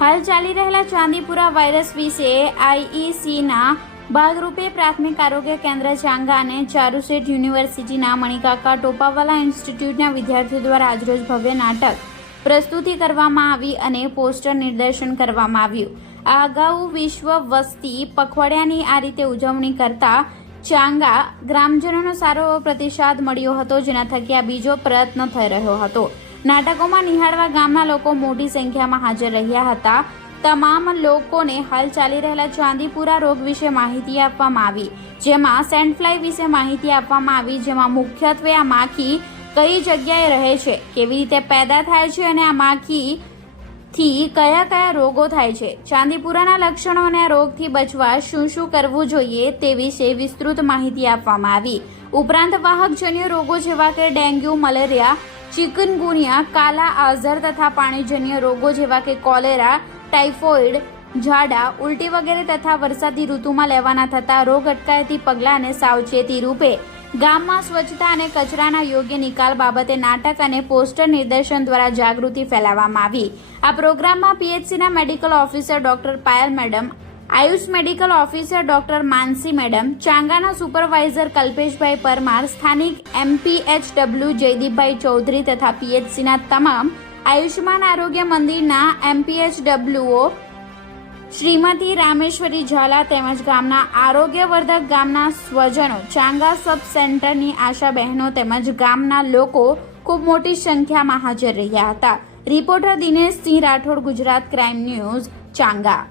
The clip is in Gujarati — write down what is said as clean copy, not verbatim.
હાલ ચાલી રહેલા ચાંદીપુરા વાયરસ વિશે આઈઈસીના ભાગરૂપે પ્રાથમિક આરોગ્ય કેન્દ્ર ચાંગા અને ચારુસેટ યુનિવર્સિટીના મણિકાકા ટોપાવાલા ઇન્સ્ટિટ્યૂટના વિદ્યાર્થીઓ દ્વારા આજરોજ ભવ્ય નાટક પ્રસ્તુતિ કરવામાં આવી અને પોસ્ટર નિદર્શન કરવામાં આવ્યું. આ અગાઉ વિશ્વ વસ્તી પખવાડિયાની આ રીતે ઉજવણી કરતા ચાંગા ગ્રામજનોનો સારો પ્રતિસાદ મળ્યો હતો, જેના થકી આ બીજો પ્રયત્ન થઈ રહ્યો હતો. નાટકોમાં નિહાળવા ગામના લોકો મોટી સંખ્યામાં હાજર રહ્યા હતા. તમામ લોકોને હાલ ચાલી રહેલા ચાંદીપુરા રોગ વિશે માહિતી આપવામાં આવી, જેમાં સેન્ડફ્લાય વિશે માહિતી આપવામાં આવી, જેમાં મુખ્યત્વે આ માખી કઈ જગ્યાએ રહે છે, કેવી રીતે પેદા થાય છે અને આ માખીથી કયા કયા રોગો થાય છે, ચાંદીપુરાના લક્ષણો અને આ રોગથી બચવા શું શું કરવું જોઈએ તે વિશે વિસ્તૃત માહિતી આપવામાં આવી. ઉપરાંત વાહકજન્ય રોગો જેવા કે ડેન્ગ્યુ, મલેરિયા, ચિકનગુનિયા, કાલા આઝર તથા પાણીજન્ય રોગો જેવા કે કોલેરા, ટાઇફોઇડ, ઝાડા, ઉલટી વગેરે તથા વરસાદી ઋતુમાં લેવાના થતા રોગ અટકાયતી પગલાં અને સાવચેતી રૂપે ગામમાં સ્વચ્છતા અને કચરાના યોગ્ય નિકાલ બાબતે નાટક અને પોસ્ટર નિદર્શન દ્વારા જાગૃતિ ફેલાવવામાં આવી. આ પ્રોગ્રામમાં પીએચસીના medical officer doctor Payal madam, AYUSH medical officer doctor Mansi madam, ચાંગાના સુપરવાઇઝર કલ્પેશભાઈ પરમાર, સ્થાનિક એમપીએચડબલ્યુ જયદીપભાઈ ચૌધરી તથા પીએચસીના તમામ આયુષ્માન આરોગ્ય મંદિરના એમપીએચડબલ્યુઓ શ્રીમતી રામેશ્વરી ઝાલા તેમજ ગામના આરોગ્યવર્ધક ગામના સ્વજનો, ચાંગા સબ સેન્ટરની આશા બહેનો તેમજ ગામના લોકો ખૂબ મોટી સંખ્યામાં હાજર રહ્યા હતા. રિપોર્ટર દિનેશ સિંહ રાઠોડ, ગુજરાત ક્રાઇમ ન્યૂઝ, ચાંગા.